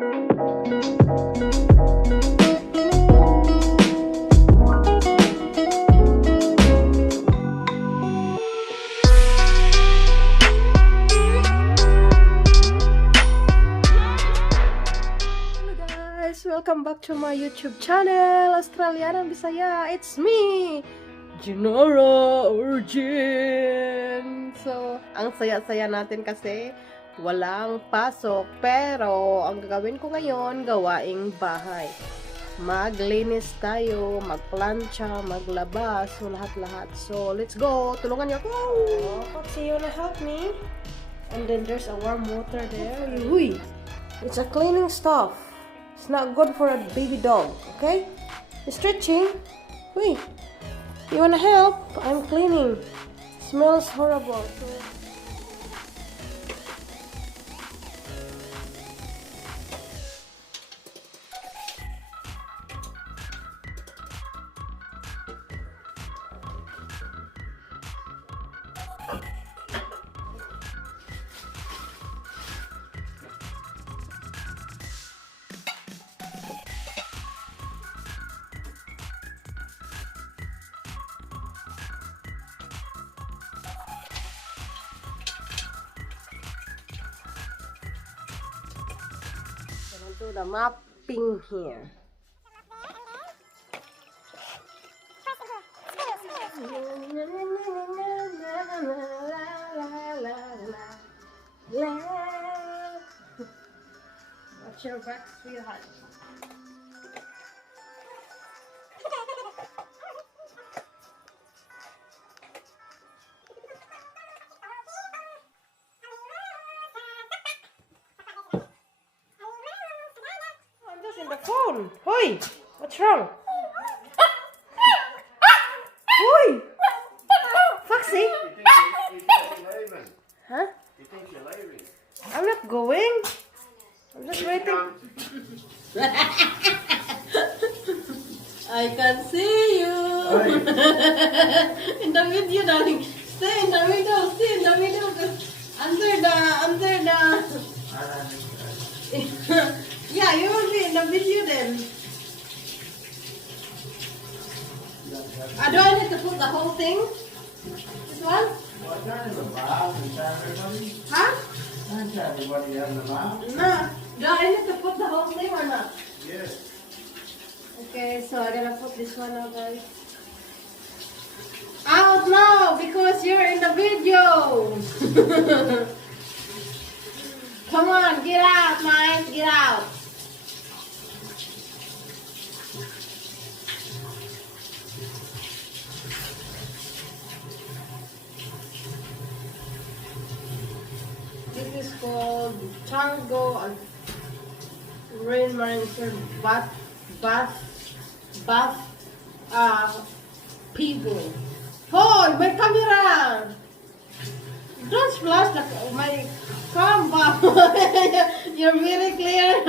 Welcome back to my YouTube channel, Australiana Bisaya. It's me, Jinora Urgin. So, ang saya-saya natin kasi walang pasok. Pero, ang gagawin ko ngayon, gawaing bahay. Maglinis tayo, magplancha, maglabas, so lahat-lahat. So, let's go. Tulungan niyo ako. Foxy, you wanna help me? And then there's a warm water there. Uy, it's a cleaning stuff. It's not good for a baby dog, okay? You're stretching. Wait. You wanna help? I'm cleaning. Smells horrible. Do the mapping here. Watch your back, sweetheart. In the phone. Hoy! What's wrong? Hoy! Foxy? You think you're leaving? Huh? You think you're leaving? I'm not going. I'm just waiting. I can see you. In the video, darling. Stay in the middle. Stay in the middle. Under the. Yeah, you will be in the video then. Do I need to put the whole thing? This one? Well, turn in the bath and tell everybody. Huh? Don't tell everybody in the bath. No. Do I need to put the whole thing or not? Yes. Okay, so I'm gonna put this one out, guys. Out now because you're in the video. Come on, get out, mine, get out. This is called Tango and Rain Marine people. Hoy, may camera! Don't splash my camera. You're very clear.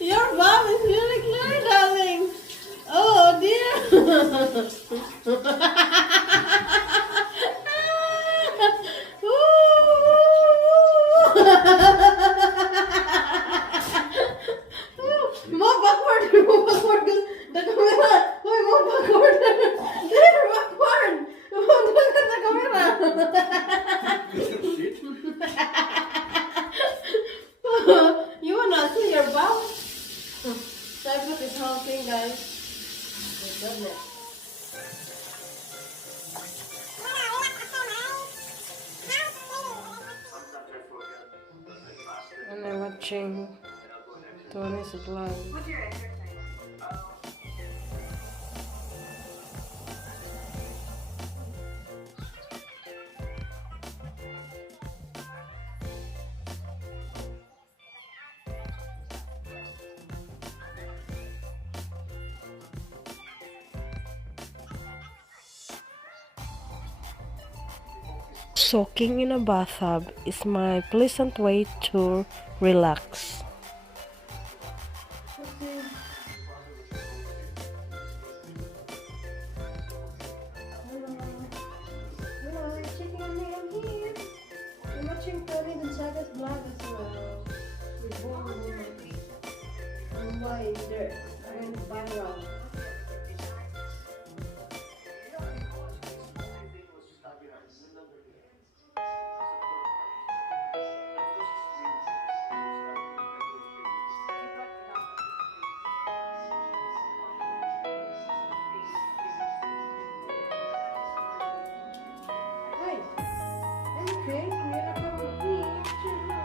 Your mom is really clear, darling. Oh dear. Move backward. The camera. Hoy, move backward. There, backward. Look at the camera. You wanna see your bum? So I put this whole thing, guys. My goodness. And I'm watching Tony's vlog. Soaking in a bathtub is my pleasant way to relax. watching Tony Gonzaga's vlog as well. Reborn woman. Mumbai there. And viral. Hey, okay, meron kang picture na.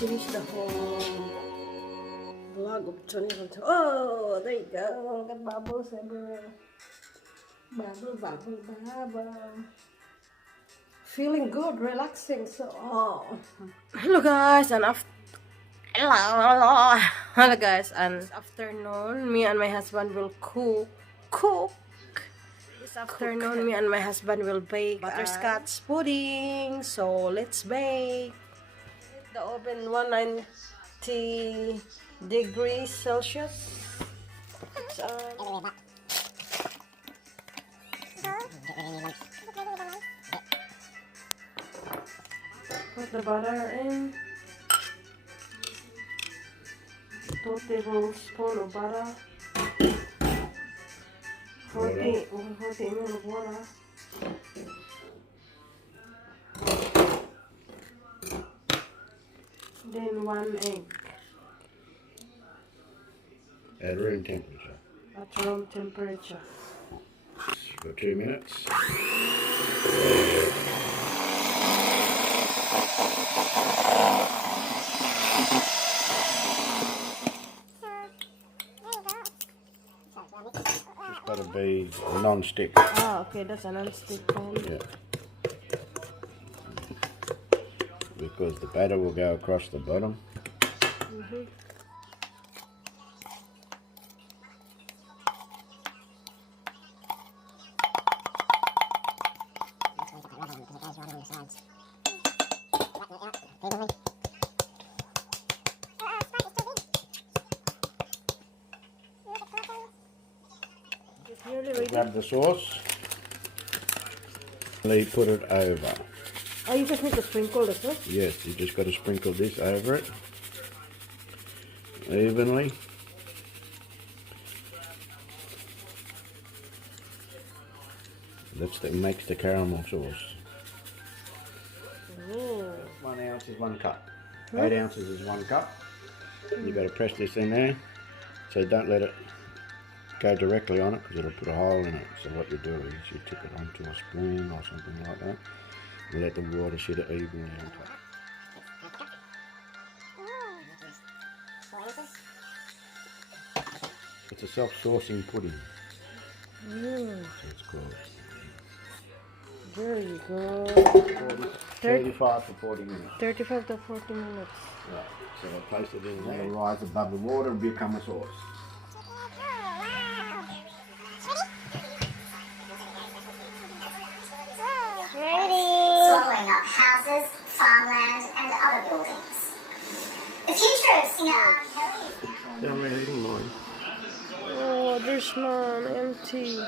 Finish the whole vlog of Tony Gonzaga. Oh, there you go. Got bubbles everywhere. Bubble, bubble, bubble. Feeling good, relaxing. So, oh. Hello guys, and hello guys, and this afternoon, me and my husband will cook. This afternoon, me and my husband will bake butterscotch pudding. So let's bake. The oven 190 degrees Celsius. Put the butter in. 2 tablespoons of butter. 40 ml of water. Then 1 egg. At room temperature. At room temperature. For 2 minutes. Just got to be non-stick. Ah, okay, that's a non-stick pan. Yeah. Because the batter will go across the bottom. It's nearly ready. Grab the sauce. Put it over. Oh, you just need to sprinkle this, huh? Yes, you just got to sprinkle this over it evenly. That makes the caramel sauce. Ooh. 1 ounce is 1 cup. 8 ounces is 1 cup. You got to press this in there, so don't let it go directly on it because it'll put a hole in it. So what you do is you tip it onto a spoon or something like that and let the water sit it evenly on top. It's a self-saucing pudding. Mm, So it's called. there you go. 35 to 40 minutes. 35 to 40 minutes. Right. So I'll place it in there. It'll rise above the water and become a sauce. Swallowing up houses, farmland, and other buildings. The future of singer R. Kelly. Yeah, I'm eating mine. Oh, there's none. Empty.